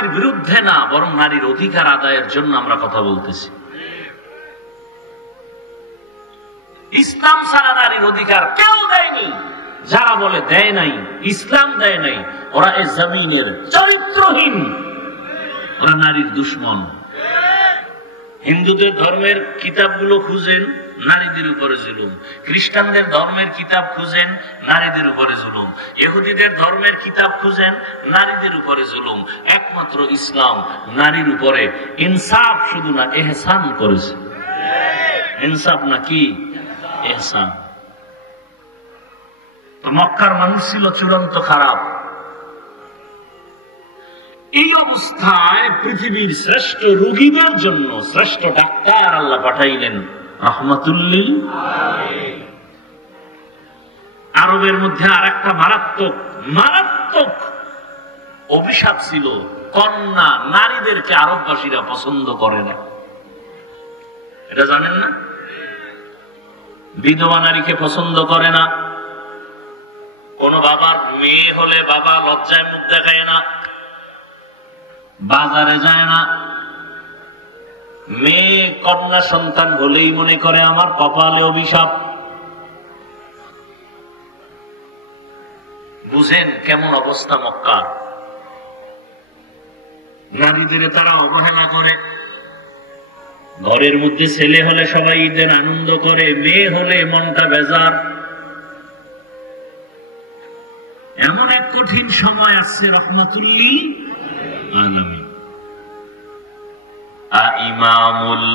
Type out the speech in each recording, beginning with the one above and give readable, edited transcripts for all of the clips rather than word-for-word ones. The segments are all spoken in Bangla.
নারীর বিরুদ্ধে না, বরং নারীর অধিকার আদায়ের জন্য আমরা কথা বলতেছি। ইসলাম ছাড়া নারীর অধিকার কেউ দেয়নি। যারা বলে দেয় নাই, ইসলাম দেয় নাই, ওরা এই জমিনের চরিত্রহীন, ওরা নারীর দুশ্মন। হিন্দুদের ধর্মের কিতাবগুলো খুঁজেন, নারীদের উপরে জুলুম। খ্রিস্টানদের ধর্মের কিতাব খুঁজেন, নারীদের উপরে জুলুম। ইহুদিদের ধর্মের কিতাব খুঁজেন, নারীদের উপরে জুলুম। একমাত্র ইসলাম নারীর উপরে ইনসাফ শুধু না, এহসান করেছে। ইনসাফ না কি এহসান। তো মক্কার মানুষ ছিল চূড়ান্ত খারাপ। এই অবস্থায় পৃথিবীর শ্রেষ্ঠ রোগীদের জন্য শ্রেষ্ঠ ডাক্তার আল্লাহ পাঠাইলেন রাহমাতুল্লিল আলামিন। আরবের মধ্যে আর একটা মারাত্মক অভিশাপ ছিল, কন্যা নারীদেরকে আরববাসীরা পছন্দ করে না। এটা জানেন না? বিধবা নারীকে পছন্দ করে না। কোন বাবার মেয়ে হলে বাবা লজ্জায় মুখ দেখায় না, বাজারে যায় না। মেয়ে কন্যা সন্তান হলেই মনে করে আমার কপালে অভিশাপ। বুঝেন কেমন অবস্থা মক্কার। নারীদের তারা অবহেলা করে। ঘরের মধ্যে ছেলে হলে সবাই ঈদের আনন্দ করে, মেয়ে হলে মনটা বেজার। এমন এক কঠিন সময় আসছে রাহমাতুল্লিল আলামিন। ইমামুল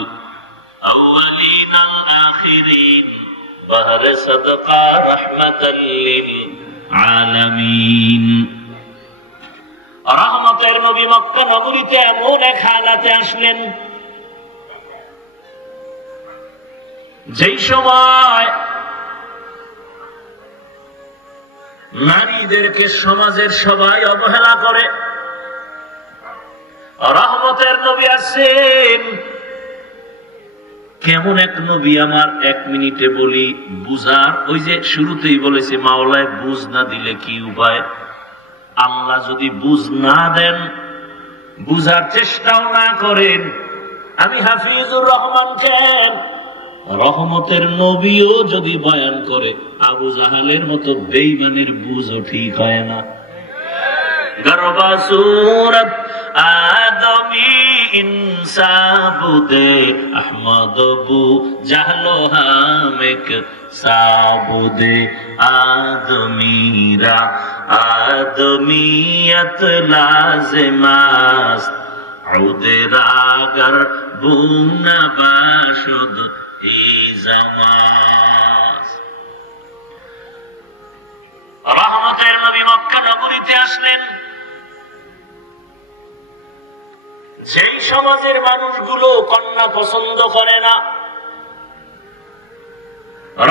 আউয়ালিন আল আখিরিন বাহরে সাদকা রাহমাতাল লিল আলামিন। রহমতের নবী মক্কা নগরীতে এমন এক হালাতে আসলেন যেই সময় নারীদেরকে সমাজের সবাই অবহেলা করে। রহমতের নবী আসেন। কেমন এক নবী আমার এক মিনিটে বলি বুঝার। ওই যে শুরুতেই বলেছে মাওলায় বুঝ না দিলে কি উপায়। আল্লাহ যদি বুঝ না দেন, বুঝার চেষ্টাও না করেন, আমি হাফিজুর রহমান কেন রহমতের নবীও যদি বয়ান করে, আবু জাহালের মতো বেঈমানের বুঝও ঠিক হয় না। গরবা সূরত আদমি ইনসাবুদে আহমদ বু জাহলো হামেক সাবুদে আদমিরা আদমিয়ত লাজমাস উদে রাগর বুনা বাশুদ রহমতের নবী মক্কা নগরীতে আসলেন যেই সমাজের মানুষগুলো কন্যা পছন্দ করে না।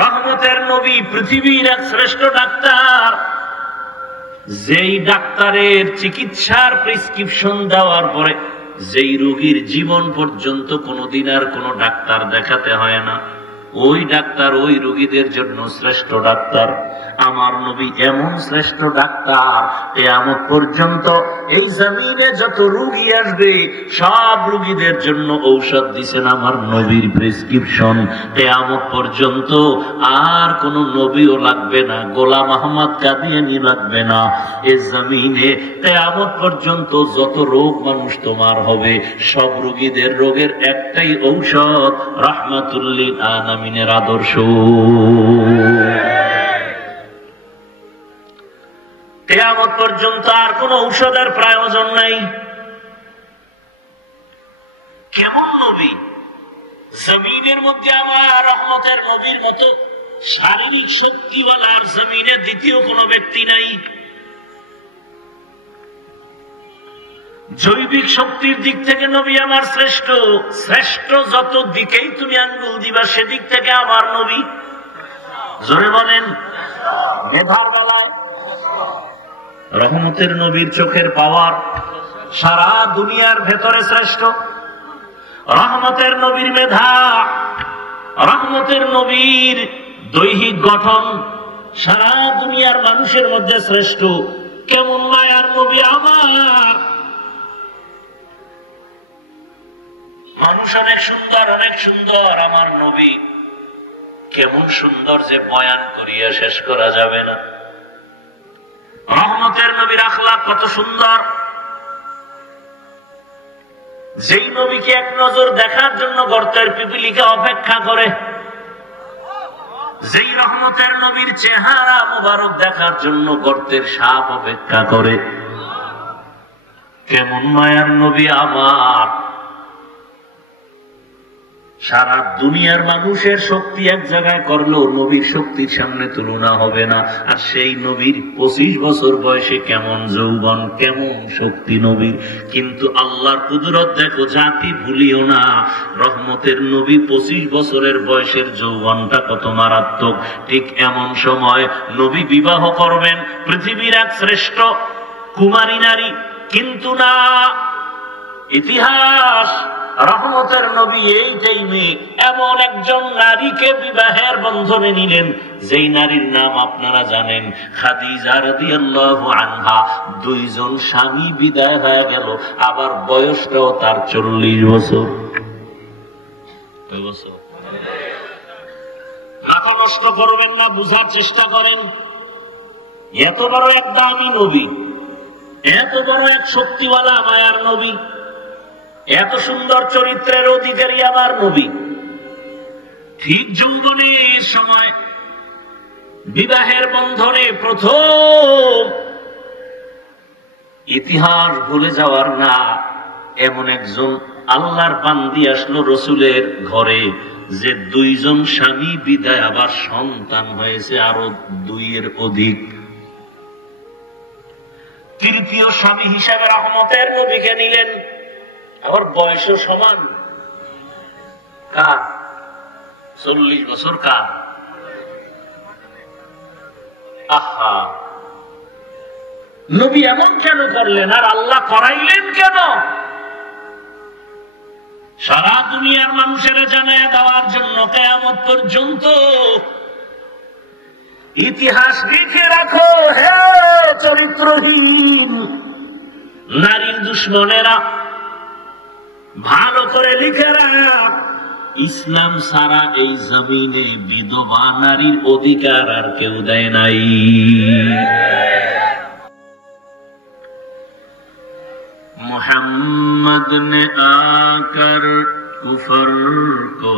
রহমতের নবী পৃথিবীর এক শ্রেষ্ঠ ডাক্তার, যেই ডাক্তারের চিকিৎসার প্রেসক্রিপশন দেওয়ার পরে যেই রোগীর জীবন পর্যন্ত কোনদিন আর কোন ডাক্তার দেখাতে হয় না, ওই ডাক্তার ওই রোগীদের জন্য শ্রেষ্ঠ ডাক্তার। আমার নবী এমন শ্রেষ্ঠ ডাক্তার, কিয়ামত পর্যন্ত এই জমিনে যত রোগী আসবে সব রোগীদের জন্য ঔষধ দিছেন আমার নবীর প্রেসক্রিপশন। কিয়ামত পর্যন্ত আর কোন নবীও লাগবে না, গোলাম আহমদ কাদিয়ানী লাগবে না। এই জমিনে কিয়ামত পর্যন্ত যত রোগ মানুষ তোমার হবে, সব রোগীদের রোগের একটাই ঔষধ, রাহমাতুল লিল আলামিনের আদর্শ। কিয়ামত পর্যন্ত আর কোন ঔষধের প্রয়োজন নাই। কেমন নবী! জমিনের মধ্যে আমার রহমতের নবীর মতো শারীরিক শক্তিওয়ালা আর জমিনে দ্বিতীয় কোন ব্যক্তি নাই। জৈবিক শক্তির দিক থেকে নবী আমার শ্রেষ্ঠ। শ্রেষ্ঠ যত দিকেই তুমি আঙ্গুল দিবা সেদিক থেকে আমার নবী। জোরে বলেন। মেধার বেলায় রহমতের নবীর চোখের পাওয়ার সারা দুনিয়ার ভেতরে শ্রেষ্ঠ। রহমতের নবীর মেধা, রহমতের নবীর দৈহিক গঠন সারা দুনিয়ার মানুষের মধ্যে শ্রেষ্ঠ। কেমন মায়ার নবী আমার! মানুষ অনেক সুন্দর, অনেক সুন্দর। আমার নবী কেমন সুন্দর যে বয়ান করিয়া শেষ করা যাবে না। রহমতের নবীর আখলাক কত সুন্দর। যেই নবীকে এক নজর দেখার জন্য গর্তের পিপিলিকা অপেক্ষা করে, যেই রহমতের নবীর চেহারা মোবারক দেখার জন্য গর্তের সাপ অপেক্ষা করে। কেমন মায়ার নবী আমার। সারা দুনিয়ার মানুষের শক্তি এক জায়গায় করলেও নবীর শক্তির সামনে তুলনা হবে না। আর সেই নবীর 25 বছর বয়সে কেমন যৌবন, কেমন শক্তি নবীর। কিন্তু আল্লাহর কুদরত দেখো, জাতি ভুলিও না। রহমতের নবী 25 বছরের বয়সের যৌবনটা কত মারাত্মক। ঠিক এমন সময় নবী বিবাহ করবেন পৃথিবীর এক শ্রেষ্ঠ কুমারী নারী, কিন্তু না, ইতিহাস রহমতের নবী এই যেই মেয়ে এমন একজন নারীকে বিবাহের বন্ধনে নিলেন, যেই নারীর নাম আপনারা জানেন, খাদিজা রাদিয়াল্লাহু আনহা। 2 জন স্বামী বিদায় হয়ে গেল, আবার বয়সটাও তার 40 বছর। টাকা নষ্ট করবেন না, বুঝার চেষ্টা করেন। এত বড় এক দামি নবী, এত বড় এক শক্তিওয়ালা মায়ার নবী, এত সুন্দর চরিত্রের অধিকারী আমার নবী, ঠিক যৌবনের সময় বিবাহের বন্ধনে প্রথম, ইতিহাস ভুলে যাওয়ার না, এমন একজন আল্লাহর বান্দি আসলো রসুলের ঘরে, যে 2 জন স্বামী বিদায়, আবার সন্তান হয়েছে আরো 2 এর অধিক। তৃতীয় স্বামী হিসাবে রহমতের নবীকে নিলেন, আবার বয়সও সমান। কার? 40 বছর। কার? আহা, নবী এমন কেন করলেন, আর আল্লাহ করাইলেন কেন? সারা দুনিয়ার মানুষের জানায়া দেওয়ার জন্য কিয়ামত পর্যন্ত। ইতিহাস লিখে রাখো হে চরিত্রহীন নারীর দুশ্মনেরা, ভালো করে লিখে রাখ, ইসলাম সারা এই জমিনে বিধবা নারীর অধিকার আর কেউ দেয় নাই। मोहम्मद ने आकर कुफर को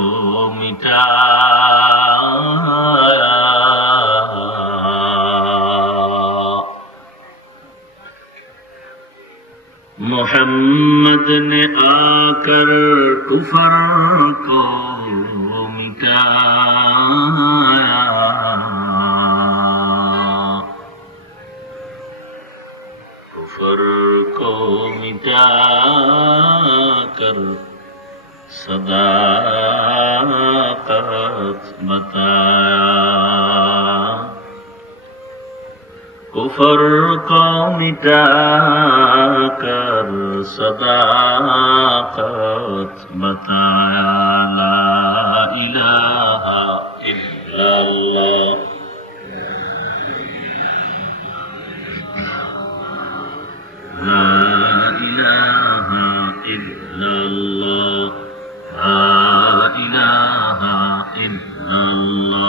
मिटाया, मोहम्मद ने आकर कुफर को मिटाया, कुफर को मिटाकर सदाकत बताया, कुफर को मिटाकर सदाकत बताया। ला इलाहा इल्लल्लाह, ला इलाहा इल्लल्लाह, ला इलाहा इल्लल्लाह।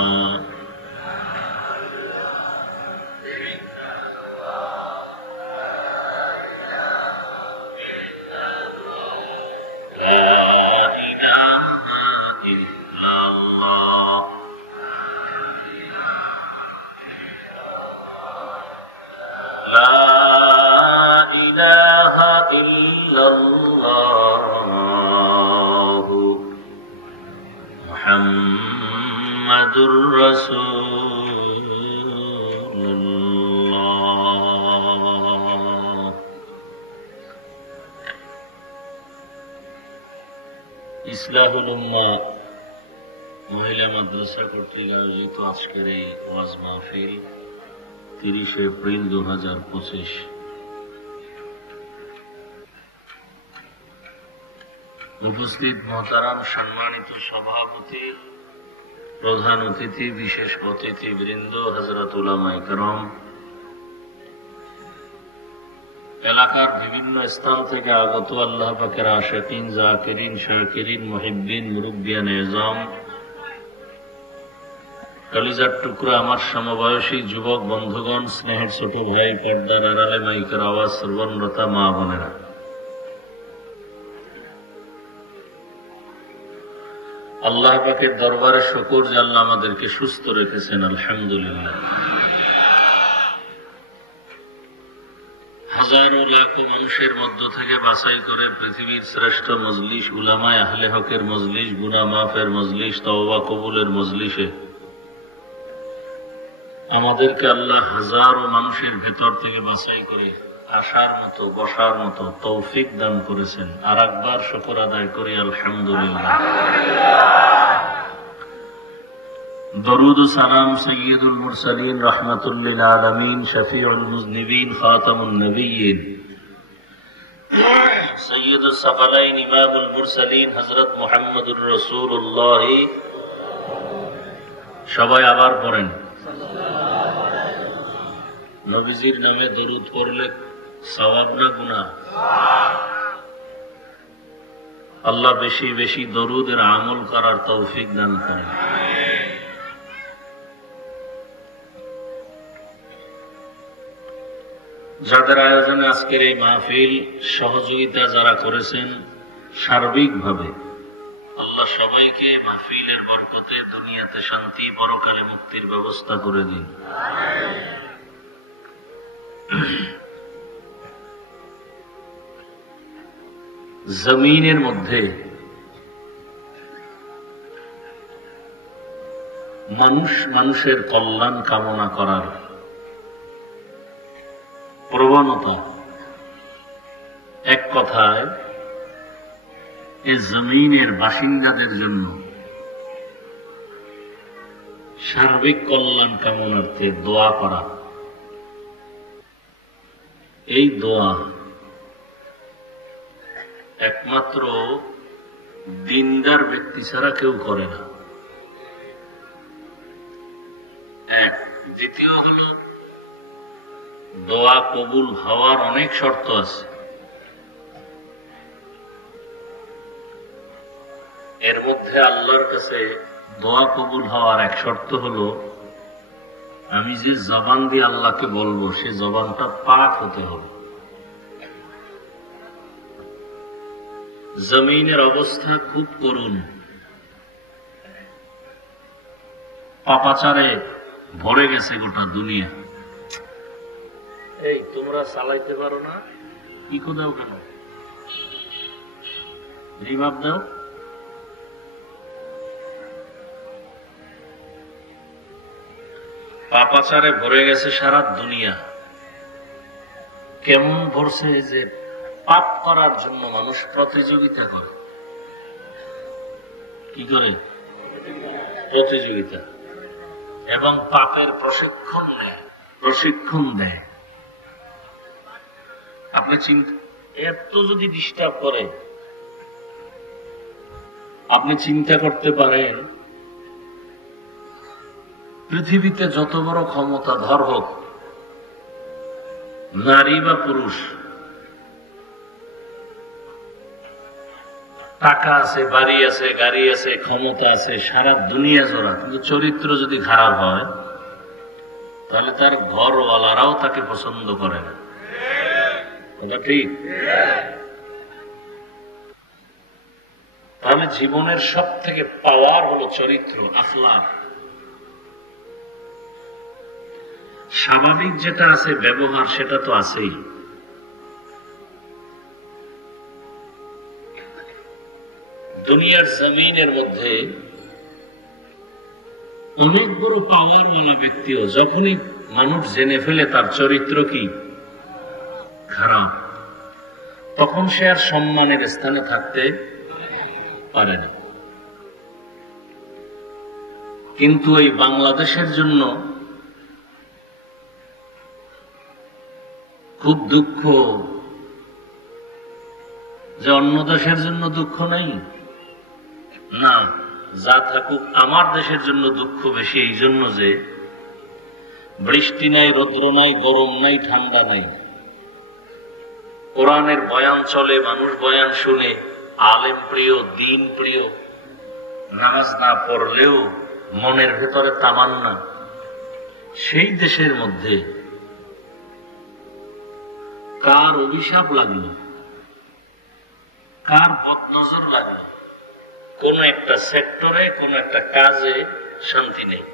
মুহাম্মাদুর রাসূলুল্লাহ। ইসলাহুল উম্মাহ মহিলা মাদ্রাসা কর্তৃক আয়োজিত আজকের এই ওয়াজ মাহফিল 30 এপ্রিল 2025। উপস্থিত মহতারাম সম্মানিত সভাপতি, প্রধান অতিথি, বিশেষ অতিথি বৃন্দ, হযরত উলামায়ে কেরাম, এলাকার বিভিন্ন স্থান থেকে আগত আল্লাহ পাকের আশিকিন, জাকিরিন, শাকিরিন, মুহিব্বিন, মুরব্বিয়ান এজাম, কলিজার টুকরা আমার সমবয়সী যুবক বন্ধুগণ, স্নেহের ছোট ভাই, পর্দার আড়ালে মাইকের আওয়াজ শ্রবণরতা মা বোনেরা, আল্লাহ পাকের দরবারে শুকর যে আল্লাহ আমাদেরকে সুস্থ রেখেছেন, আলহামদুলিল্লাহ। হাজারো লাখো মানুষের মধ্য থেকে বাছাই করে পৃথিবীর শ্রেষ্ঠ মজলিস, উলামায়ে আহলে হকের মজলিস, গুনাহ মাফের মজলিস, তওবা কবুলের মজলিসে আমাদেরকে আল্লাহ হাজারো মানুষের ভেতর থেকে বাছাই করে আসার মতো, বসার মতো তৌফিক দান করেছেন। আর একবার শুকর আদায় করি, আলহামদুলিল্লাহ। দরুদ ও সালাম সাইয়্যিদুল মুরসালিন, রাহমাতুল লিল আলামিন, শফিউল মুযনিবিন, খাতামুন নবিয়্যিন, সাইয়্যিদুস সাকালাইন, ইমামুল মুরসালিন, হযরত মুহাম্মদুর রাসূলুল্লাহ। সবাই আবার পড়েন। নবীজির নামে দরুদ পড়লে সওয়াব না গুনাহ? আল্লাহ বেশি বেশি দরুদের আমল করার তৌফিক দান করেন। যাদের আয়োজনে আজকের এই মাহফিল, সহযোগিতা যারা করেছেন সার্বিকভাবে, আল্লাহ সবাইকে মাহফিলের বরকতে দুনিয়াতে শান্তি, পরকালে মুক্তির ব্যবস্থা করে দিন। জমিনের মধ্যে মানুষ মানুষের কল্যাণ কামনা করার প্রবণতা, এক কথায় এই জমিনের বাসিন্দাদের জন্য সার্বিক কল্যাণ কামনার্থে দোয়া করা, এই দোয়া একমাত্র দিনদার ব্যক্তি ছাড়া কেউ করে না। এক, দ্বিতীয় হল দোয়া কবুল হওয়ার অনেক শর্ত আছে। এর মধ্যে আল্লাহর কাছে দোয়া কবুল হওয়ার এক শর্ত হল, আমি যে জবান দিয়ে আল্লাহকে বলবো সে জবানটা পাক হতে হবে। জমিনের অবস্থা খুব করুণ, পাপাচারে ভরে গেছে গোটা দুনিয়া। এই তোমরা চালাইতে পারো না, ইকো দাও কেন, রিভাব দাও। পাপাচারে ভরে গেছে সারা দুনিয়া। কেমন ভরছে যে পাপ করার জন্য মানুষ প্রতিযোগিতা করে। কি করে? প্রতিযোগিতা, এবং পাপের প্রশিক্ষণ দেয়। আপনি এত যদি ডিস্টার্ব করে, আপনি চিন্তা করতে পারেন পৃথিবীতে যত বড় ক্ষমতাধর হোক, নারী বা পুরুষ, টাকা আছে, বাড়ি আছে, গাড়ি আছে, ক্ষমতা আছে, সারা দুনিয়া জোড়া, কিন্তু চরিত্র যদি খারাপ হয় তাহলে তার ঘরওয়ালারাও তাকে পছন্দ করে না। কথা ঠিক? তাহলে জীবনের সব থেকে পাওয়ার হলো চরিত্র, আখলাক। স্বাভাবিক যেটা আছে ব্যবহার, সেটা তো আছেই। দুনিয়ার জমিনের মধ্যে অনেক বড় পাওয়ারওয়ালা ব্যক্তিও যখনই মানুষ জেনে ফেলে তার চরিত্র কি খারাপ, তখন সে আর সম্মানের স্থানে থাকতে পারেনি। কিন্তু এই বাংলাদেশের জন্য খুব দুঃখ যে অন্য দেশের জন্য দুঃখ নাই না, যা থাকুক আমার দেশের জন্য দুঃখ বেশি। এই জন্য যে বৃষ্টি নাই, রৌদ্র নাই, গরম নাই, ঠান্ডা নাই, কোরআনের বয়ান চলে, মানুষ বয়ান শুনে, আলেম প্রিয়, দিন প্রিয়, নামাজ না পড়লেও মনের ভেতরে তামান্না। সেই দেশের মধ্যে কার অভিশাপ লাগলো, কার বদনজর লাগলো, কোন একটা সেক্টরে, কোন একটা কাজে শান্তি নেই।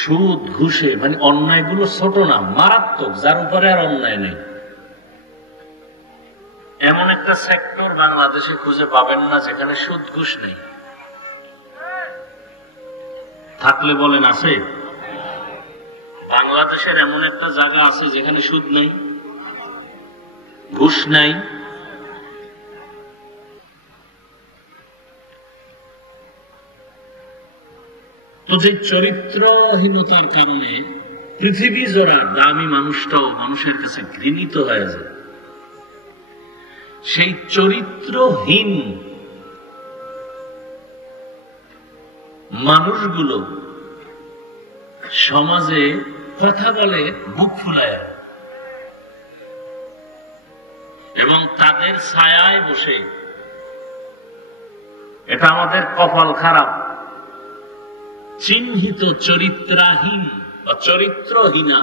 সুদ ঘুষে মানে অন্যায়গুলো ছোট না, মারাত্মক, যার উপরে আর অন্যায় নেই। এমন একটা সেক্টর বাংলাদেশে খুঁজে পাবেন না যেখানে সুদ ঘুষ নেই। থাকলে বলেন আছে? বাংলাদেশের এমন একটা জায়গা আছে যেখানে সুদ নেই, ঘুষ নাই। তো যে চরিত্রহীনতার কারণে পৃথিবী জোড়া দামি মানুষটাও মানুষের কাছে ঘৃণিত হয়ে যায়। সেই চরিত্রহীন মানুষগুলো সমাজে কথা বলে বুক ফুলায়, এবং তাদের ছায়ায় বসে, এটা আমাদের কপাল খারাপ, চিহ্নিত চরিত্রহীন বা চরিত্রহীনা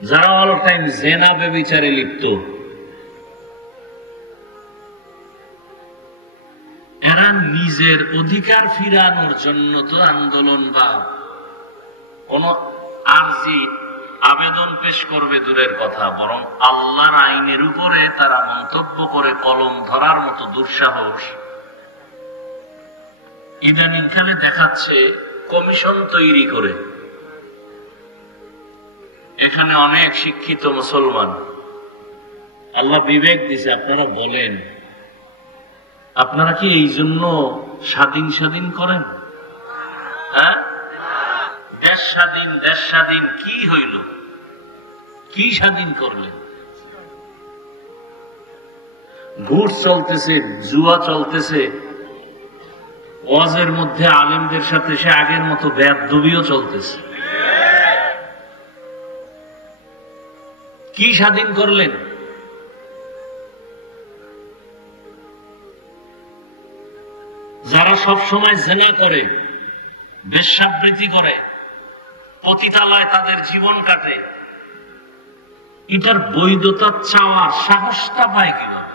যারা অল টাইম জেনা ব্যভিচারে লিপ্ত, এরা নিজের অধিকার ফিরানোর জন্য তো আন্দোলন বা কোন আরজি আবেদন পেশ করবে দূরের কথা, বরং আল্লাহর আইনের উপরে তারা মন্তব্য করে কলম ধরার মতো দুঃসাহস ইদানিংকালে দেখাচ্ছে। কমিশন তৈরি করে এখানে অনেক শিক্ষিত মুসলমান, আল্লাহ বিবেক দিছে, আপনারা বলেন, আপনারা কি এই জন্য স্বাধীন স্বাধীন করেন? হ্যাঁ, দেশ স্বাধীন, দেশ স্বাধীন কি হইল? কি স্বাধীন করলেন? ঘুষ চলতেছে, জুয়া চলতেছে, ওয়াজের মধ্যে আলেমদের সাথে সে আগের মতো বেয়াদবিও চলতেছে। কি স্বাধীন করলেন? যারা সব সময় জেনা করে, বেশ্যাবৃত্তি করে, পতিতালয়ে তাদের জীবন কাটে, এটার বৈধতা চাওয়ার সাহসটা পায় কিভাবে?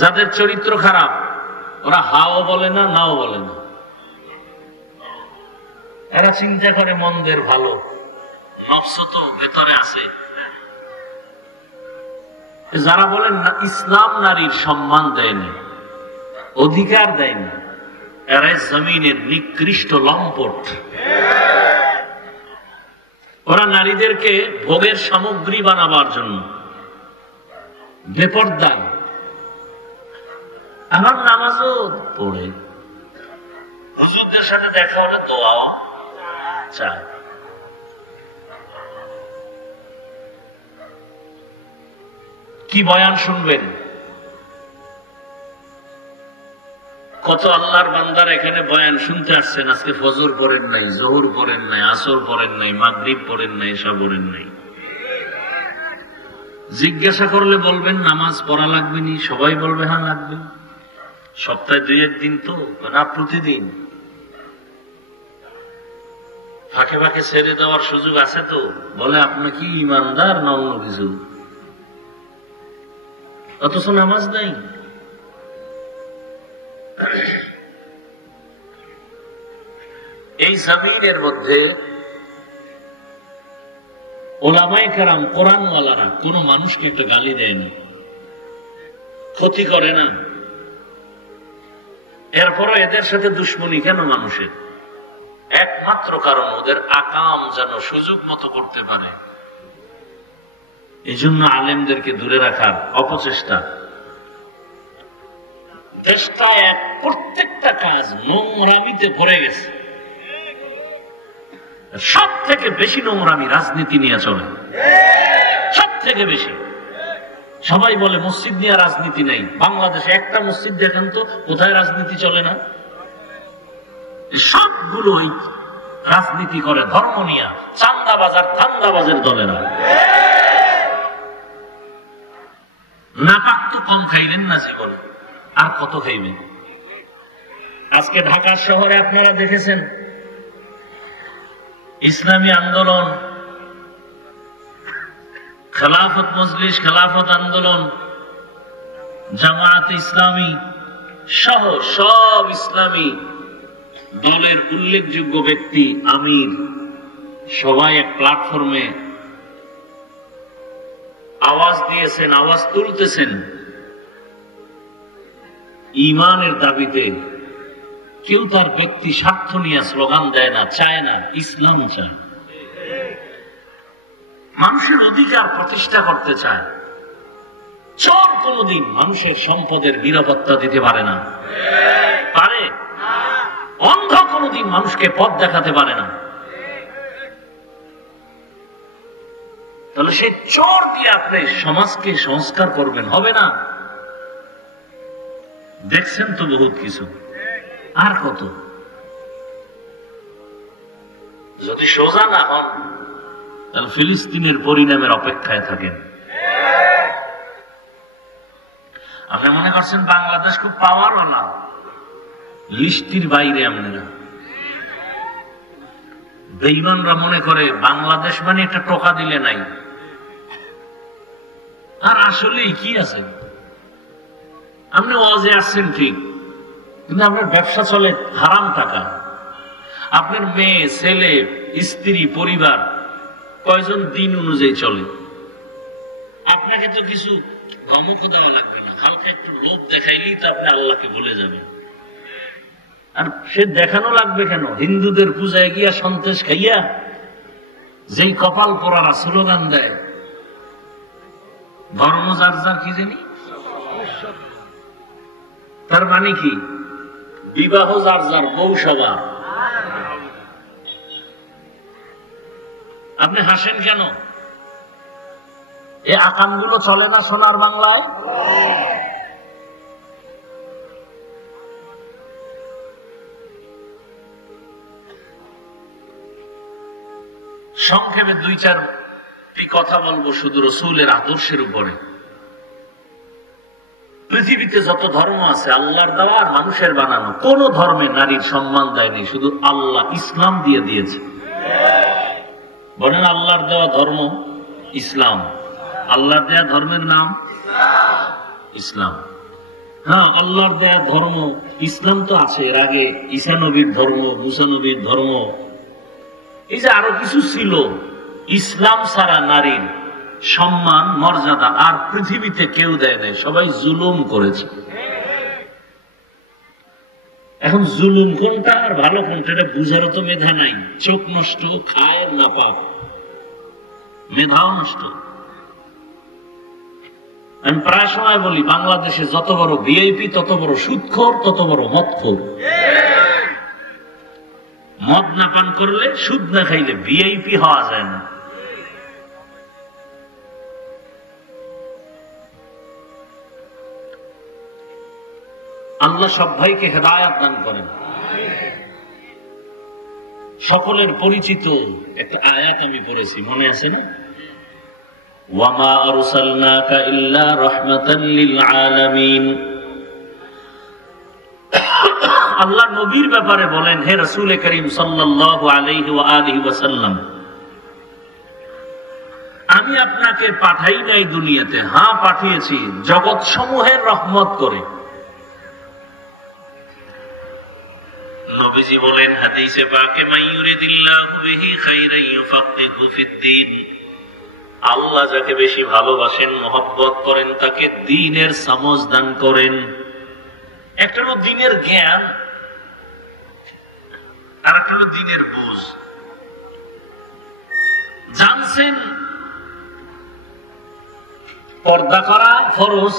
যাদের চরিত্র খারাপ ওরা হাও বলে না, নাও বলে না, এরা চিন্তা করে মন্দের ভালো, নফস তো ভেতরে আছে। যারা বলেন না ইসলাম নারীর সম্মান দেয়নি, অধিকার দেয়নি, এরাই জমিনের নিকৃষ্ট লম্পট। ওরা নারীদেরকে ভোগের সামগ্রী বানাবার জন্য বেপরদা। আমার নামাজও পড়ে, হুজুরদের সাথে দেখা হলে দোয়া চায়। কি বয়ান শুনবেন? কত আল্লাহর বান্দার এখানে বয়ান শুনতে আসছেন, আজকে ফজর পড়েন নাই, জোহর পড়েন নাই, আসর পড়েন নাই, মাগরিব পড়েন নাই, এশা পড়েন নাই। জিজ্ঞাসা করলে বলবেন নামাজ পড়া লাগবে নি, সবাই বলবে হ্যাঁ লাগবে। সপ্তাহে 2-1 দিন তো না, প্রতিদিন। ফাঁকে ফাঁকে ছেড়ে দেওয়ার সুযোগ আছে তো, বলে আপনি কি ইমানদার না অন্য কিছু, অথচ নামাজ নাই। এই জমিনের মধ্যে ওলামায়ে কেরাম, কোরআনওয়ালারা কোন মানুষকে একটা গালি দেয়নি, ক্ষতি করে না। এরপরও এদের সাথে দুশ্মনী কেন মানুষের? একমাত্র কারণ ওদের আকাম যেন সুযোগ মতো করতে পারে, এই জন্য আলেমদেরকে দূরে রাখার অপচেষ্টা। দেশটা প্রত্যেকটা কাজ নোংরামিতে ভরে গেছে। সব থেকে বেশি নোংরামি রাজনীতি নিয়ে চলে, সব থেকে বেশি। সবাই বলে মসজিদ নিয়ে রাজনীতি নেই। বাংলাদেশে একটা মসজিদ দেখেন তো কোথায় রাজনীতি চলে না? সবগুলো ওই রাজনীতি করে ধর্ম নিয়ে, চান্দাবাজার ঠান্দাবাজের দলেরা। নাপাক তো কম খাইলেন না জীবনে, আর কত খাইবেন? আজকে ঢাকা শহরে আপনারা দেখেছেন ইসলামী আন্দোলন, খেলাফত মজলিস, খেলাফত আন্দোলন, জামায়াত ইসলামী সহ সব ইসলামী দলের উল্লেখযোগ্য ব্যক্তি, আমির, সবাই এক প্ল্যাটফর্মে আওয়াজ দিয়েছেন, আওয়াজ তুলতেছেন ঈমানের দাবিতে। কেউ তার ব্যক্তি স্বার্থ নিয়ে স্লোগান দেয় না, চায় না, ইসলাম চায়, মানুষের অধিকার প্রতিষ্ঠা করতে চায়। চোর কোনদিন মানুষের সম্পদের নিরাপত্তা দিতে পারে না, পারে? অন্ধ কোনদিন মানুষকে পথ দেখাতে পারে না। তাহলে সেই চোর দিয়ে আপনি সমাজকে সংস্কার করবেন, হবে না? দেখছেন তো বহুত কিছু, আর কত? যদি সোজা না হন তাহলে ফিলিস্তিনের পরিণামের অপেক্ষায় থাকেন। আপনি মনে করছেন বাংলাদেশ খুব পাওয়ারওয়ালা, লিস্টির বাইরে। আপনারা বেঈমানরা মনে করে বাংলাদেশ মানে একটা টোকা দিলে নাই, আর আসলে কি আছে? আপনি ওয়াজে আসছেন ঠিক, কিন্তু আপনার ব্যবসা চলে হারাম টাকা। আপনার মেয়ে, ছেলে, স্ত্রী, পরিবার কয়জন দিন অনুযায়ী চলে। আপনাকে তো কিছু ধমক দেওয়া লাগবে না, হালকা একটু লোভ দেখাইলেই তো আপনি আল্লাহকে ভুলে যাবেন। আর সে দেখানো লাগবে কেন? হিন্দুদের পূজায় গিয়া সন্তেষ খাইয়া যেই কপাল পোড়ারা স্লোগান দেয়, ধর্ম যার যার কি জানি, তার মানে কি? বিবাহ যার যার, বৌসভা। আপনি হাসেন কেন? এই আকামগুলো চলে না সোনার বাংলায়? সংক্ষেপে দুই চারটি কথা বলবো শুধু রাসূলের আদর্শের উপরে। পৃথিবীতে যত ধর্ম আছে আল্লাহর দেওয়া আর মানুষের বানানো, কোন ধর্মে নারীর সম্মান দেয়নি, শুধু আল্লাহ ইসলাম দিয়ে দিয়েছে। বলেন, আল্লাহর দেওয়া ধর্ম ইসলাম। আল্লাহর দেওয়া ধর্মের নাম ইসলাম। হ্যাঁ, আল্লাহর দেওয়া ধর্ম ইসলাম তো আছে, এর আগে ঈসা নবীর ধর্ম, মুসা নবীর ধর্ম, এই যে আরো কিছু ছিল। ইসলাম ছাড়া নারীর সম্মান, মর্যাদা আর পৃথিবীতে কেউ দেয় নাই, সবাই জুলুম করেছে। এখন জুলুম কোনটা আর ভালো কোনটা এটা বুঝারও তো মেধা নাই। চোখ নষ্ট, খায় না পাপ, মেধাও নষ্ট। আমি প্রায় সময় বলি, বাংলাদেশে যত বড় ভিআইপি তত বড় সুদখোর, তত বড় মদখোর। মদ না পান করলে, সুদ না খাইলে ভিআইপি হওয়া যায় না। আল্লাহ সব ভাইকে হেদায়েত দান করেন। সকলের পরিচিত একটা আয়াত আমি পড়েছি, মনে আছে না? ওয়ামা আরসালনাকা ইল্লা রাহমাতাল লিল আলামিন। আল্লাহ নবীর ব্যাপারে বলেন, হে রাসূল করিম সাল্লাল্লাহু আলাইহি ওয়া আলিহি ওয়াসাল্লাম, আমি আপনাকে পাঠাই নাই দুনিয়াতে, হ্যাঁ পাঠিয়েছি জগৎ সমূহের রহমত করে। নবীজি বলেন হাদিসে পাকে, মাইয়ুরিদিল্লাহু বিহি খাইরান ইউফাক্কিহু ফিদ্দীন, আল্লাহ যাকে বেশি ভালোবাসেন, মহব্বত করেন, তাকে দ্বীনের সমঝ দান করেন। একটা হলো দ্বীনের জ্ঞান, আর একটা হলো দ্বীনের বুঝ। জানছেন পর্দা করা ফরজ,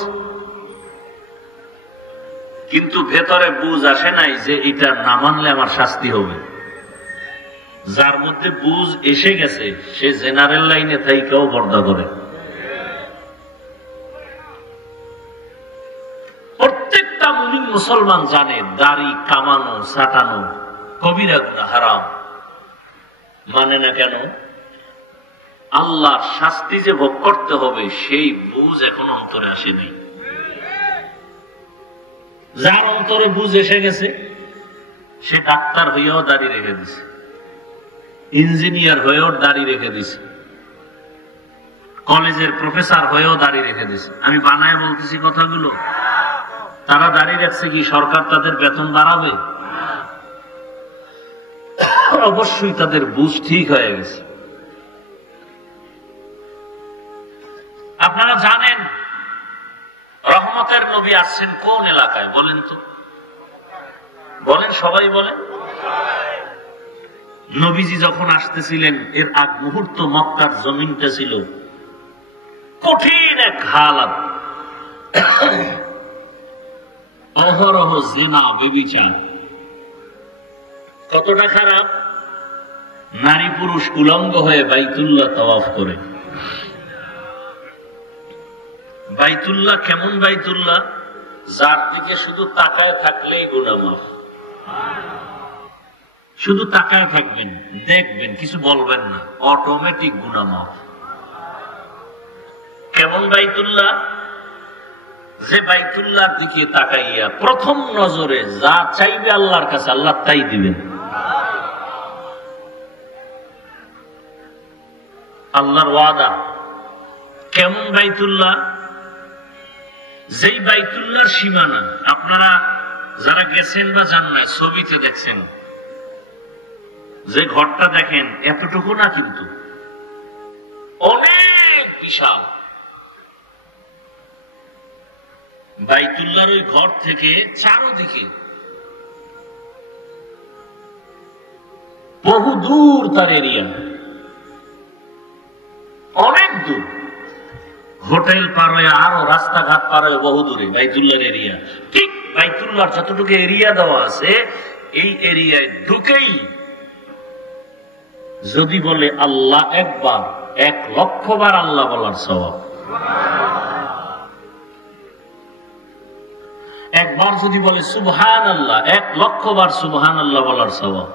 কিন্তু ভেতরে বুঝ আসে নাই যে এটা না মানলে আমার শাস্তি হবে। যার মধ্যে বুঝ এসে গেছে সে জেনারেল লাইনে থাইকেও পর্দা করে। প্রত্যেকটা মুমিন মুসলমান জানে দাড়ি কামানো, ছাটানো কবিরা গুনাহ, হারাম। মানে না কেন? আল্লাহর শাস্তি যে ভোগ করতে হবে সেই বুঝ এখন অন্তরে আসেনি। যার অন্তরে বুঝ এসে গেছে সে ডাক্তার হয়েও দাড়ি রেখে দিছে, ইঞ্জিনিয়ার হয়েও দাড়ি রেখে দিছে, কলেজের প্রফেসর হয়েও দাড়ি রেখে দিছে। আমি বানায় বলতেছি কথাগুলো। তারা দাড়ি রাখছে কি সরকার তাদের বেতন বাড়াবে? অবশ্যই তাদের বুঝ ঠিক হয়ে গেছে। আপনারা জানেন রহমতের নবী আসছেন কোন এলাকায় বলেন তো? বলেন, সবাই বলেন। নবীজি যখন আসতেছিলেন এর আগ মুহূর্ত মক্কার জমিনটা ছিল কঠিন এক হালাত। অহরহ জিনা, ব্যভিচার। কতটা খারাপ? নারী পুরুষ উলঙ্গ হয়ে বাইতুল্লাহ তাওয়াফ করে। বাইতুল্লাহ কেমন বাইতুল্লাহ? যার দিকে শুধু তাকায় থাকলেই গুনাহ মাফ। শুধু তাকায় থাকবেন, দেখবেন, কিছু বলবেন না, অটোমেটিক গুনাহ মাফ। কেমন বাইতুল্লাহ? যে বাইতুল্লাহর দিকে তাকাইয়া প্রথম নজরে যা চাইবে আল্লাহর কাছে আল্লাহ তাই দিবেন। আল্লাহর ওয়াদা। কেমন বাইতুল্লাহ? যেই বাইতুল্লাহর সীমানা আপনারা যারা গেছেন বা জান নাই, ছবিতে দেখছেন, যে ঘরটা দেখেন এতটুকু না, কিন্তু অনেক বিশাল। বাইতুল্লাহর ওই ঘর থেকে চারদিকে বহু দূর তার এরিয়া, অনেক দূর। হোটেল পার হয়ে আরো রাস্তাঘাট পার হয়ে বহু দূরে বাইতুল্লাহর এরিয়া। ঠিক বাইতুল্লাহর যতটুকু এরিয়া দেওয়া আছে এই এরিয়ায় ঢুকেই যদি বলে আল্লাহ একবার, 1,00,000 বার আল্লাহ বলার সওয়াব। একবার যদি বলে সুবহানাল্লাহ, 1,00,000 বার সুবহানাল্লাহ বলার সওয়াব।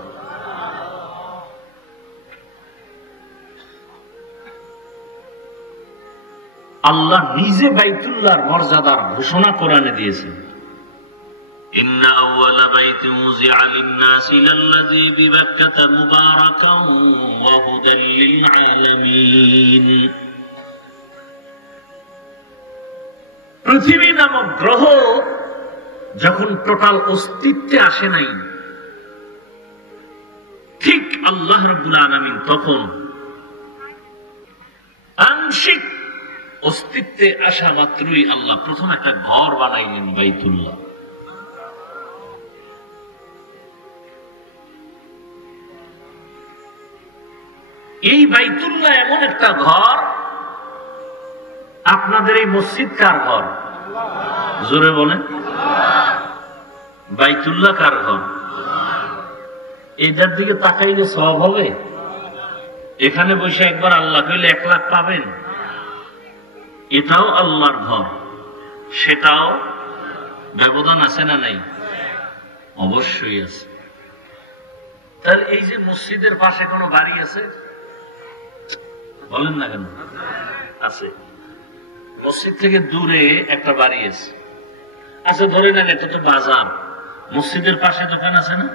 আল্লাহ নিজে বাইতুল্লাহর মর্যাদার ঘোষণা কোরআনে দিয়েছেন। ইন্না আউওয়ালা বাইতিন উযিআ লিন-নাসি লাল্লাযী বিবাক্কাতা মুবারাকান ওয়া হুদাল লিল আলামিন। পৃথিবী নামক গ্রহ যখন টোটাল অস্তিত্বে আসে নাই, ঠিক আল্লাহ রাব্বুল আলামিন তখন আংশিক অস্তিত্বে আসা মাত্রই আল্লাহ প্রথম একটা ঘর বানাইলেন, বাইতুল্লাহ। এই বাইতুল্লাহ এমন একটা ঘর, আপনাদের এই মসজিদ কার ঘর? জোরে বলেন। বাইতুল্লাহ কার ঘর? এইটার দিকে তাকাইলে সওয়াব হবে? এখানে বসে একবার আল্লাহ কইলে 1,00,000 পাবেন। এটাও আল্লাহর ঘর, সেটাও ব্যবধান আছে না নাই? অবশ্যই আছে। তাহলে এই যে মসজিদের পাশে কোনো বাড়ি আছে? বলেন না কেন? আছে। মসজিদ থেকে দূরে একটা বাড়ি আছে। আচ্ছা ধরে নেন এটা তো বাজার, মসজিদের পাশে দোকান আছে না?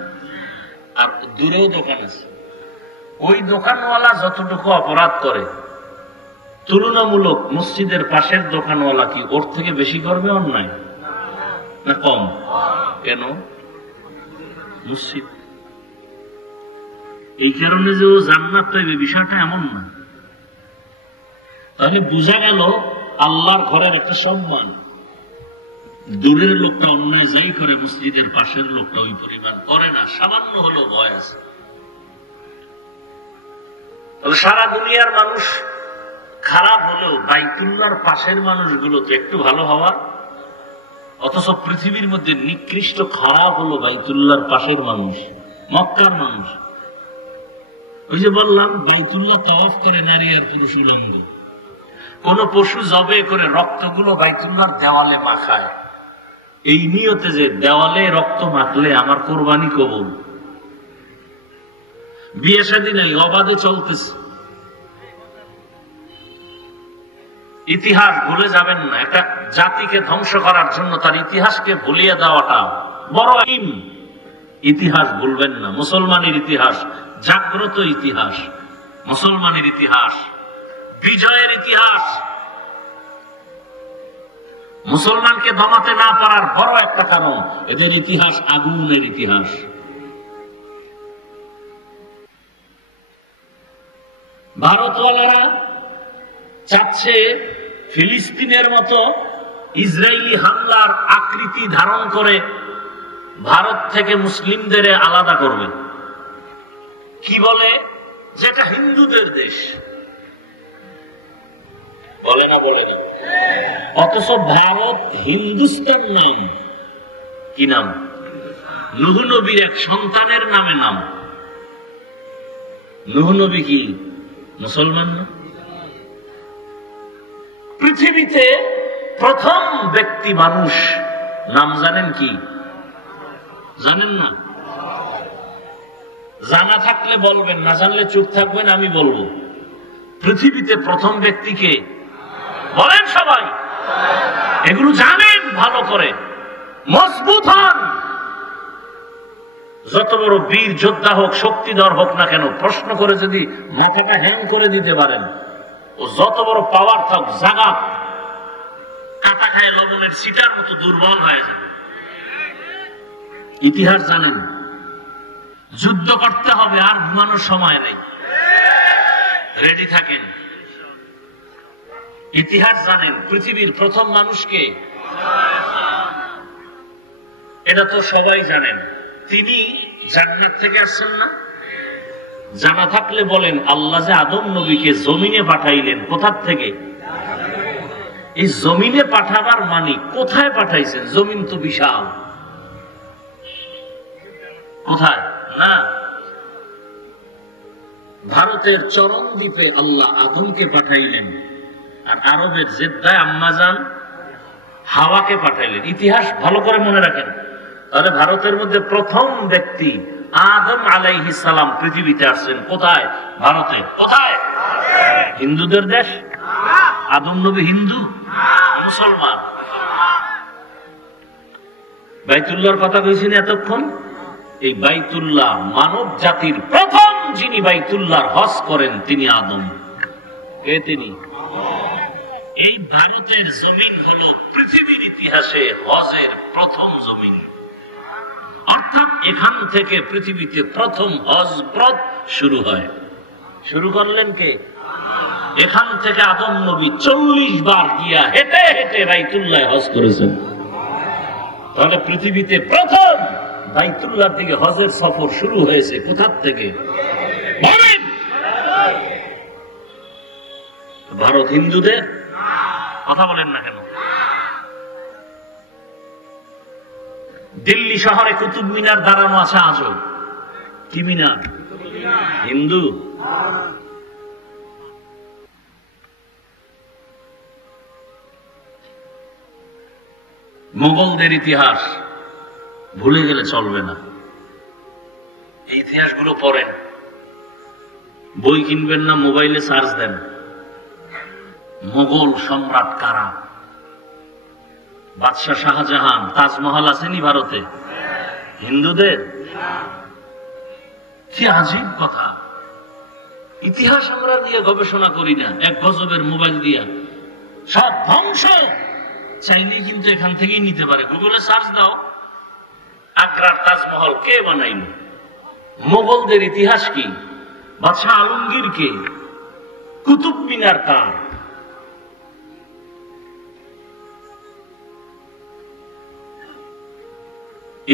আর দূরেও দোকান আছে। ওই দোকানওয়ালা যতটুকু অপরাধ করে তুলনামূলক মসজিদের পাশের দোকানওয়ালা কি ওর থেকে বেশি করবে অন্যায় না কম? কেন? মসজিদ। এই কারণে যে ও জান্নাত পাইবে বিষয়টা এমন না। তাহলে বোঝা গেল আল্লাহর ঘরের একটা সম্মান। দূরের লোকটা অন্যায় যাই করে মসজিদের পাশের লোকটা ওই পরিমাণ করে না, সামান্য হলো ভয় আছে। সারা দুনিয়ার মানুষ খারাপ হলেও বাইতুল্লাহর পাশের মানুষগুলো তো একটু ভালো হওয়ার, অথচ পৃথিবীর মধ্যে নিকৃষ্ট খারাপ হলো বাইতুল্লাহর পাশের মানুষ, মক্কার মানুষ। ওই যে বললাম বাইতুল্লাহ তাওয়াফ করে নারী আর পুরুষ উলঙ্গ। কোন পশু জবে করে রক্তগুলো বাইতুল্লাহর দেওয়ালে মাখায় এই নিয়তে যে দেওয়ালে রক্ত মাখলে আমার কোরবানি কবুল। বিয়ে শাদী নেই, অবাধে চলতেছে। ইতিহাস ভুলে যাবেন না। একটা জাতিকে ধ্বংস করার জন্য তার ইতিহাসকে ভুলিয়ে দেওয়াটা বড় আইন। ইতিহাস ভুলবেন না। মুসলমানের ইতিহাস জাগ্রত ইতিহাস, মুসলমানের ইতিহাস বিজয়ের ইতিহাস। মুসলমানকে দমাতে না পারার বড় একটা কারণ এদের ইতিহাস আগুনের ইতিহাস। ভারতওয়ালারা চাচ্ছে ফিলিস্তিনের মতো ইসরায়েলি হামলার আকৃতি ধারণ করে ভারত থেকে মুসলিমদের আলাদা করবে। কি বলে? যেটা হিন্দুদের দেশ। বলে না? বলে না। অথচ ভারত হিন্দুস্তান নাম। কি নাম? নূহ নবীর এক সন্তানের নামে নাম। নূহ নবী কি মুসলমান না? পৃথিবীতে প্রথম ব্যক্তি মানুষ নাম জানেন কি? জানেন না? জানা থাকলে বলবেন, না জানলে চুপ থাকবেন। আমি বলবো পৃথিবীতে প্রথম ব্যক্তিকে বলেন সবাই। এগুলো জানেন ভালো করে, মজবুত হন। যত বড় বীর যোদ্ধা হোক, শক্তিধর হোক না কেন, প্রশ্ন করে যদি মাথাটা হ্যাং করে দিতে পারেন, ও যত বড় পাওয়ার থাক, জাগা কাটা খায় লবণের সিটার মতো দুর্বল হয়ে যায়। ইতিহাস জানেন। যুদ্ধ করতে হবে, আর ঘুমানোর সময় নেই, রেডি থাকেন। ইতিহাস জানেন। পৃথিবীর প্রথম মানুষকে, এটা তো সবাই জানেন। তিনি জান্নাত থেকে আসছেন না? জানা থাকলে বলেন, আল্লাহ যে আদম নবীকে জমিনে পাঠাইলেন, কোথার থেকে? এই জমিনে পাঠাবার মানে কোথায় পাঠাইছেন? জমিন তো বিশাল। কোথায়? না, ভারতের চরম দ্বীপে আল্লাহ আদমকে পাঠাইলেন, আর আরবের জেদ্দায় আম্মাজান হাওয়াকে পাঠাইলেন। ইতিহাস ভালো করে মনে রাখেন। তাহলে ভারতের মধ্যে প্রথম ব্যক্তি আদম আলাইহিস সালাম পৃথিবীতে আসছেন কোথায়? ভারতে। কোথায়? হিন্দুদের দেশ। আদম নবী হিন্দু, মুসলমান। বাইতুল্লাহর কথা কইছেন এতক্ষণ। এই বাইতুল্লাহ মানব জাতির প্রথম যিনি বাইতুল্লাহর হজ করেন তিনি আদম। কে তিনি? এই ভারতের জমিন হলো পৃথিবীর ইতিহাসে হজের প্রথম জমিন। অর্থাৎ এখান থেকে পৃথিবীতে প্রথম হজ ব্রত শুরু হয়। শুরু করলেন কে? এখান থেকে আদম নবী 40 বার গিয়া হেঁটে হেঁটে বাইতুল্লাহ হজ করেছেন। তাহলে পৃথিবীতে প্রথম বাইতুল্লাহর দিকে হজের সফর শুরু হয়েছে কোথার থেকে? ভারত হিন্দুদের কথা বলেন না কেন? দিল্লি শহরে কুতুব মিনার দাঁড়ানো আছে আজও। কি মিনার? হিন্দু। মুঘলদের ইতিহাস ভুলে গেলে চলবে না। এই ইতিহাসগুলো পড়েন। বই কিনবেন না, মোবাইলে সার্চ দেন। মুঘল সম্রাট কারা? বাদশাহ শাহজাহান। তাজমহল আসেনি ভারতে? হিন্দুদের। কি আজীব কথা। ইতিহাস আমরা নিয়ে গবেষণা করি না, এক গজবের মোবাইল দিয়া সব ধ্বংস। চাইলে কিন্তু এখান থেকেই নিতে পারে। গুগলে সার্চ দাও, আগ্রার তাজমহল কে বানাইল? মুঘলদের ইতিহাস কি? বাদশাহ আলমগীর কে? কুতুব মিনার কার?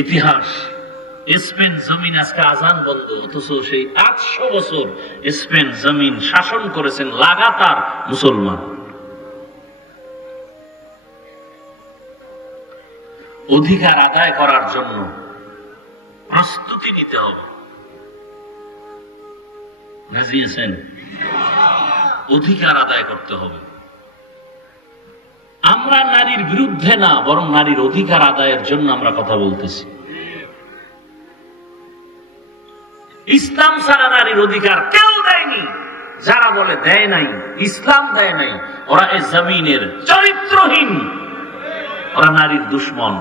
ইতিহাস। স্পেন জমিন আজকে আজান বন্ধ, অথচ সেই 800 বছর স্পেন জমিন শাসন করেছেন লাগাতার মুসলমান। অধিকার আদায় করার জন্য প্রস্তুতি নিতে হবে। বুঝিয়েছেন? অধিকার আদায় করতে হবে। আমরা নারীর বিরুদ্ধে না, বরং নারীর অধিকার আদায়ের জন্য আমরা কথা বলতেছি। ইসলাম ছাড়া নারীর অধিকার কেউ দেয়নি। যারা বলে দেয় নাই, ইসলাম দেয় নাই, ওরা এই জমিনের চরিত্রহীন, ওরা নারীর দুশ্মন।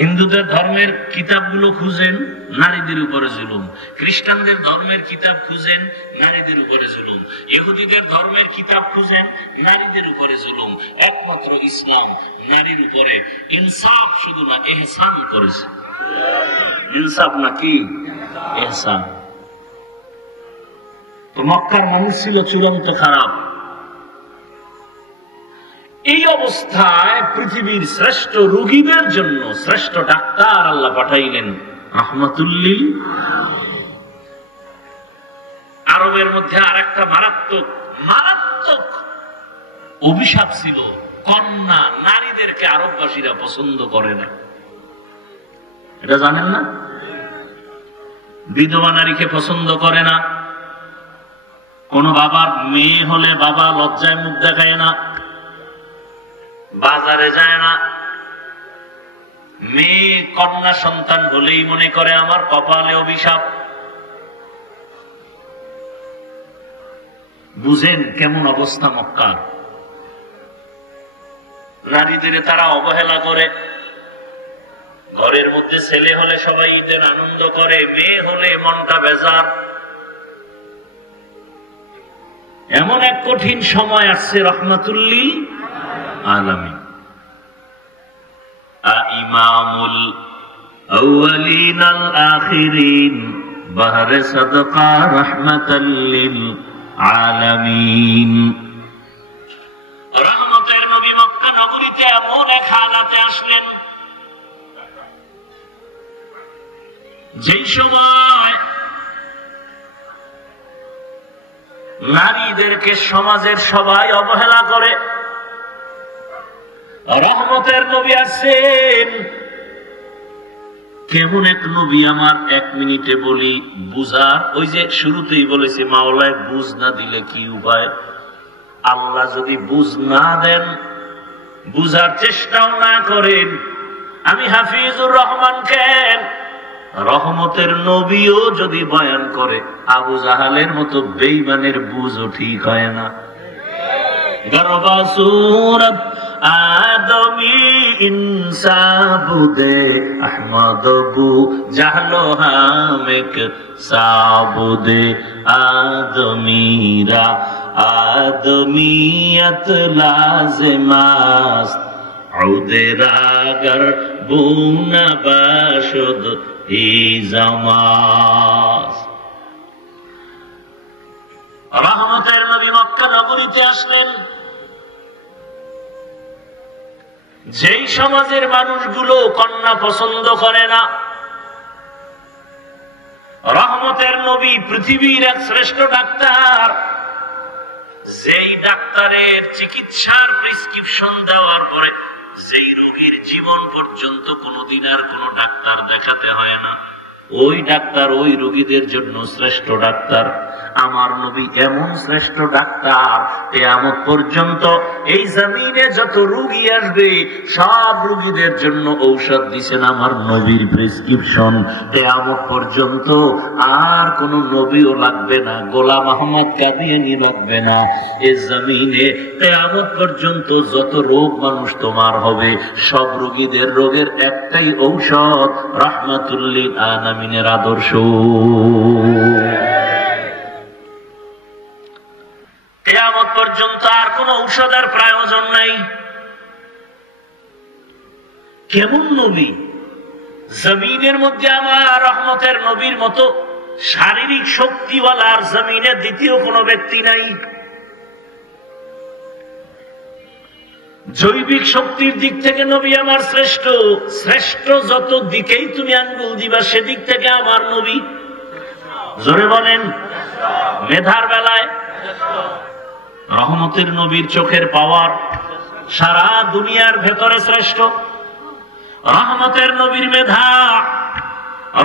হিন্দুদের ধর্মের কিতাবগুলো খুঁজেন, নারীদের উপরে জুলুম। খ্রিস্টানদের ধর্মের কিতাব খুঁজেন, নারীদের উপরে জুলুম। ইহুদিদের ধর্মের কিতাব খুঁজেন, নারীদের উপরে জুলুম। একমাত্র ইসলাম নারীর উপরে ইনসাফ শুধু না, ইহসান করেছে। ইনসাফ নাকি ইহসান। তো মক্কার মানুষ ছিল চূড়ান্ত খারাপ। এই অবস্থায় পৃথিবীর শ্রেষ্ঠ রোগীদের জন্য শ্রেষ্ঠ ডাক্তার আল্লাহ পাঠাইলেন রাহমাতুল্লিল। আরবের মধ্যে আর একটা মারাত্মক মারাত্মক অভিশাপ ছিল, কন্যা নারীদেরকে আরববাসীরা পছন্দ করে না। এটা জানেন না? বিধবা নারীকে পছন্দ করে না। কোন বাবার মেয়ে হলে বাবা লজ্জায় মুখ দেখায় না, বাজারে যায় না। মেয়ে কন্যা সন্তান হলেই মনে করে আমার কপালে অভিশাপ। বুঝেন কেমন অবস্থা মক্কার। নারীদের তারা অবহেলা করে। ঘরের মধ্যে ছেলে হলে সবাই ঈদের আনন্দ করে, মেয়ে হলে মনটা বেজার। এমন এক কঠিন সময় আসছে রহমাতুল্লিল আলামিন। ইমামুল আউয়ালিন আল আখিরিন বাহরে সাদকা রাহমাতাল লিল আলামিন। রহমতের নবী মক্কা নগরীতে এমন এক হালাতে আসলেন যেই সময় নারীদেরকে সমাজের সবাই অবহেলা করে। রহমতের নবী আসছেন। কেমন এক নবী আমার এক মিনিটে বলি বুঝার। ওই যে শুরুতেই বলেছি মাওলায় বুঝ না দিলে কি উপায়। আল্লাহ যদি বুঝ না দেন, বুঝার চেষ্টাও না করেন, আমি হাফিজুর রহমান কেন রহমতের নবীও যদি বয়ান করে, আবু জাহালের মতো বেঈমানের বুঝও ঠিক হয় না। গরবা সূরত আদমি ইনসাবুদে আহমদ বু জাহলো হামেক সাবুদে আদমিরা আদমিয়ত লাজমাস উদেরাগর বুনা বাশুদ ই জামাস। রহমতের নবী মক্কা নগরীতে আসলেন যেই সমাজের মানুষগুলো কন্যা পছন্দ করে না। রহমতের নবী পৃথিবীর এক শ্রেষ্ঠ ডাক্তার, যেই ডাক্তারের চিকিৎসার প্রেসক্রিপশন দেওয়ার পরে সেই রোগীর জীবন পর্যন্ত কোনোদিন আর কোনো ডাক্তার দেখাতে হয় না। ওই ডাক্তার ওই রোগীদের জন্য শ্রেষ্ঠ ডাক্তার। আমার নবী এমন শ্রেষ্ঠ ডাক্তার, কিয়ামত পর্যন্ত এই জমিনে যত রোগী আসবে সব রোগীদের জন্য ঔষধ দিবেন আমার নবীর প্রেসক্রিপশন। কিয়ামত পর্যন্ত আর কোন নবীও লাগবে না, গোলাম আহমদ কাদিয়ানী লাগবে না। এই জমিনে কিয়ামত পর্যন্ত যত রোগ মানুষ তোমার হবে, সব রোগীদের রোগের একটাই ঔষধ, রাহমাতুল লিল আলামিনের আদর্শ। কিয়ামত পর্যন্ত আর কোন ঔষধের প্রয়োজন নাই। কেমন নবী! জমিনের মধ্যে আমার রহমতের নবীর মতো শারীরিক শক্তিওয়ালা আর জমিনে দ্বিতীয় কোন ব্যক্তি নাই। জৈবিক শক্তির দিক থেকে নবী আমার শ্রেষ্ঠ। শ্রেষ্ঠ যত দিকেই তুমি আঙ্গুল দিবা সেদিক থেকে আমার নবী। জোরে বলেন। মেধার বেলায় রহমতের নবীর চোখের পাওয়ার সারা দুনিয়ার ভেতরে শ্রেষ্ঠ। রহমতের নবীর মেধা,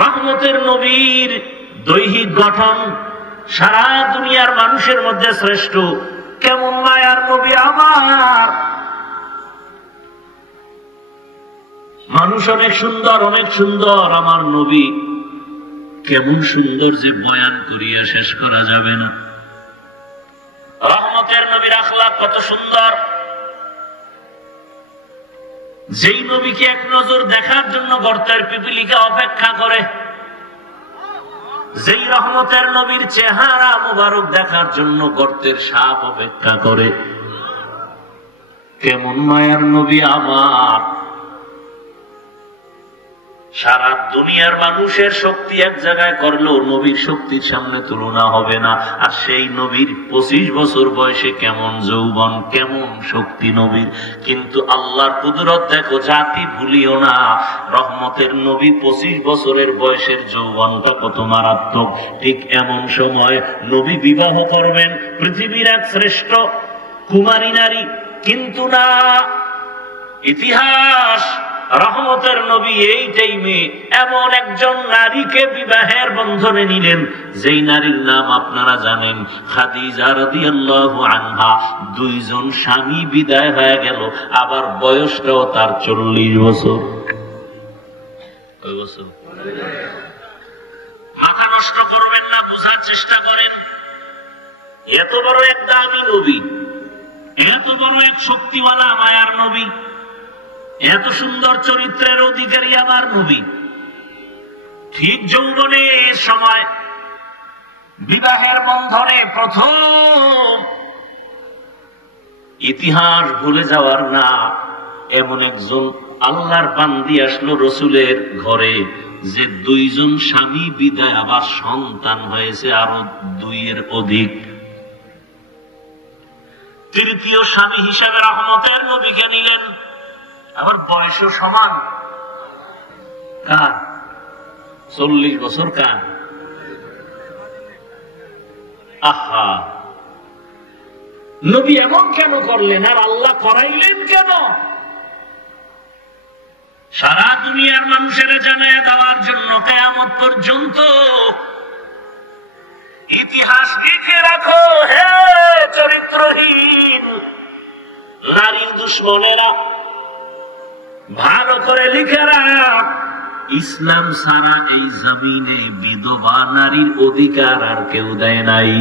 রহমতের নবীর দৈহিক গঠন সারা দুনিয়ার মানুষের মধ্যে শ্রেষ্ঠ। কেমন মায়ার নবী আমার! মানুষ অনেক সুন্দর, অনেক সুন্দর, আমার নবী কেমন সুন্দর যে বয়ান করিয়া শেষ করা যাবে না। রহমতের নবীর আখলাক কত সুন্দর। যেই নবীকে এক নজর দেখার জন্য গর্তের পিপিলিকা অপেক্ষা করে, যেই রহমতের নবীর চেহারা মুবারক দেখার জন্য গর্তের সাপ অপেক্ষা করে, কেমন মায়ার নবী আমার। সারা দুনিয়ার মানুষের শক্তি এক জায়গায় করলেও নবীর শক্তির সামনে তুলনা হবে না। আর সেই নবীর 25 বছর বয়সে কেমন যৌবন, কেমন শক্তি নবীর। কিন্তু আল্লাহর কুদরত দেখো, জাতি ভুলিও না। রহমতের নবী 25 বছরের বয়সের যৌবনটা কত মারাত্মক। ঠিক এমন সময় নবী বিবাহ করবেন পৃথিবীর এক শ্রেষ্ঠ কুমারী নারী, কিন্তু না, ইতিহাস রহমতের নবী এই টাইমে এমন একজন নারীকে বিবাহের বন্ধনে নিলেন, যেই নারীর নাম আপনারা জানেন, খাদিজা রাদিয়াল্লাহু আনহা। 2 জন স্বামী বিদায় হয়ে গেল, আবার বয়সটাও তার 40 বছর। মাথা নষ্ট করবেন না, বোঝার চেষ্টা করেন। এত বড় এক দামি নবী, এত বড় এক শক্তিওয়ালা মায়ার নবী, এত সুন্দর চরিত্রের অধিকারী আমার নবী, ঠিক যৌবনের সময় বিবাহের বন্ধনে প্রথম, ইতিহাস ভুলে যাওয়ার না, এমন একজন আল্লাহর বান্দি আসলো রসুলের ঘরে, যে 2 জন স্বামী বিদায়, আবার সন্তান হয়েছে আরো 2 এর অধিক। তৃতীয় স্বামী হিসেবে রহমতের নবীকে নিলেন, আবার বয়সও সমান। কার? 40 বছর। কার? আহা, নবী এমন কেন করলেন, আর আল্লাহ করাইলেন কেন? সারা দুনিয়ার মানুষের জানায় দেওয়ার জন্য কিয়ামত পর্যন্ত। ইতিহাস লিখে রাখো হে চরিত্রহীন নারীর দুশ্মনেরা, ভালো করে লিখে রাখ, ইসলাম সারা এই জমিনে বিধবা নারীর অধিকার আর কেউ দেয় নাই।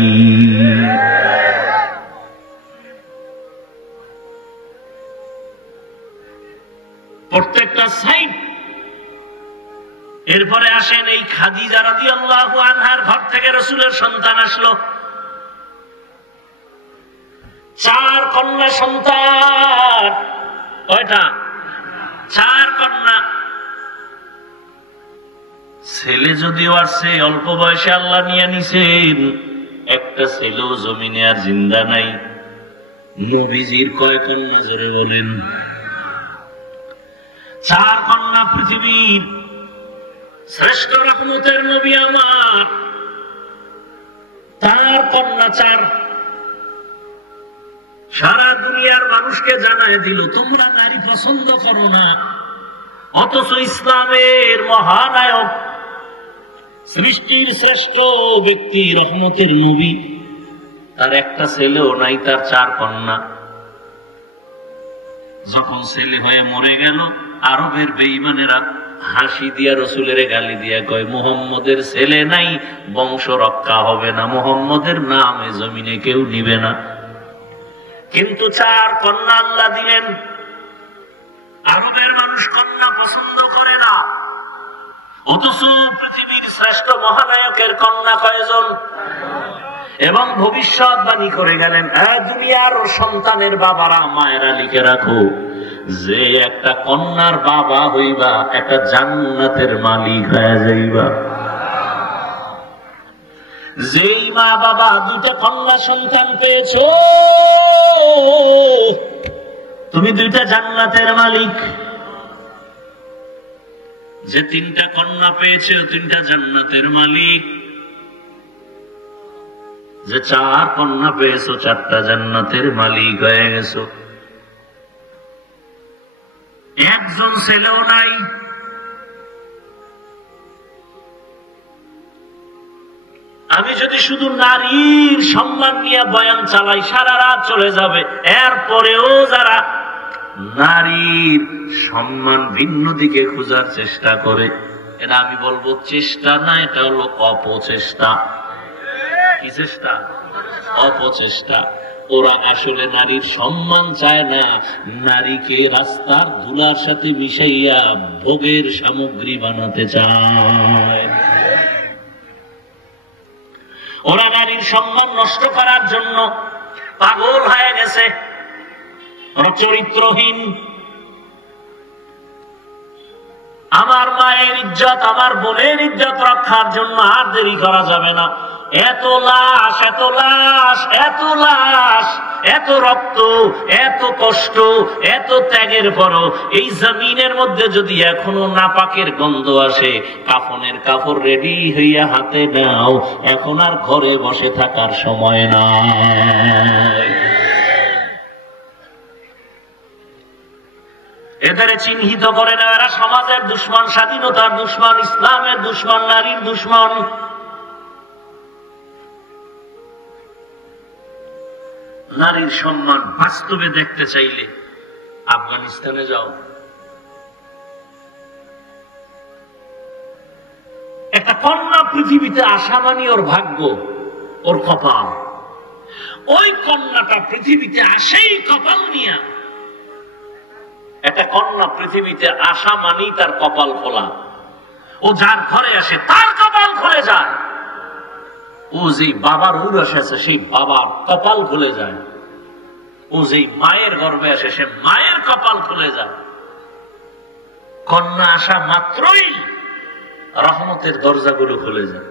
প্রত্যেকটা সাইড। এরপরে আসেন এই খাদিজা রাদিয়াল্লাহু আনহার ঘর থেকে রাসূলের সন্তান আসলো। 4 কন্যা সন্তান। কয়টা? 4 কন্যা। ছেলে যদিও আসছে, অল্প বয়সে আল্লাহ নিয়ে নিছেন, একটা ছেলেও জমিনে আর জিন্দা নাই। নবীজির কয় কন্যা জোরে বলেন? 4 কন্যা। পৃথিবীর শ্রেষ্ঠ রহমতের নবী আমার, তার কন্যা 4। সারা দুনিয়ার মানুষকে জানায় দিল, তোমরা নারী পছন্দ করো না, অথচ ইসলামের মহানায়ক, সৃষ্টির শ্রেষ্ঠ ব্যক্তি, রহমতের নবী, তার একটা ছেলেও নাই, তার 4 কন্যা। যখন ছেলে হয়ে মরে গেল, আরবের বেঈমানেরা হাসি দিয়া রসুলের গালি দিয়া কয়, মুহাম্মদের ছেলে নাই, বংশ রক্ষা হবে না, মুহাম্মদের নামে জমিনে কেউ নিবে না। কিন্তু 4 কন্যা আল্লাহ দিলেন। আরবের মানুষ কন্যা পছন্দ করে না, অথচ পৃথিবীর শ্রেষ্ঠ মহানায়কের কন্যা কয়জন? এবং ভবিষ্যৎবাণী করে গেলেন, দুনিয়ার সন্তানের বাবারা, মায়েরা লিখে রাখো, যে একটা কন্যার বাবা হইবা, একটা জান্নাতের মালিক হয়ে যাইবা। যেই মা বাবা 2টা কন্যা সন্তান পেয়েছো, তুমি 2টা জান্নাতের মালিক। যে 3টা কন্যা পেয়েছে, 3টা জান্নাতের মালিক। যে 4 কন্যা পেয়েছো, 4টা জান্নাতের মালিক হয়ে গেছো। একজন ছেলেও নাই। আমি যদি শুধু নারীর সম্মান নিয়ে বয়ান চালাই, সারা রাত চলে যাবে। এরপরেও যারা নারীর সম্মান ভিন্ন দিকে খোঁজার চেষ্টা করে, এটা আমি বলবো চেষ্টা না, এটা হলো অপচেষ্টা। কি চেষ্টা? অপচেষ্টা। ওরা আসলে নারীর সম্মান চায় না, নারীকে রাস্তার ধুলার সাথে মিশাইয়া ভোগের সামগ্রী বানাতে চায়। ওরা নারীর সম্মান নষ্ট করার জন্য পাগল হয়ে গেছে। ওরা চরিত্রহীন। আমার মায়ের ইজ্জত, আমার বোনের ইজ্জত রক্ষার জন্য আর দেরি করা যাবে না। এত লাশ, এত লাশ, এত লাশ, এত রক্ত, এত কষ্ট, এত ত্যাগের পরও এই জমিনের মধ্যে যদি এখনো নাপাকের গন্ধ আসে, কাফনের কাপড় রেডি হইয়া হাতে নাও, এখন আর ঘরে বসে থাকার সময় নাই। এদের চিহ্নিত করে না, এরা সমাজের দুশ্মন, স্বাধীনতার দুশ্মন, ইসলামের দুশ্মন, নারীর দুশ্মন। নারীর সম্মান বাস্তবে দেখতে চাইলে আফগানিস্তানে যাও। একটা কন্যা পৃথিবীতে আসা মানে ওর ভাগ্য, ওর কপাল। ওই কন্যাটা পৃথিবীতে আসেই কপাল নিয়া। একটা কন্যা পৃথিবীতে আসা মানেই তার কপাল খোলা। ও যার ঘরে আসে তার কপাল খুলে যায়। ও যে বাবার উরসে আছে সেই বাবার কপাল খুলে যায়। ও যে মায়ের গর্ভে আসে সে মায়ের কপাল খুলে যায়। কন্যা আসা মাত্রই রহমতের দরজাগুলো খুলে যায়।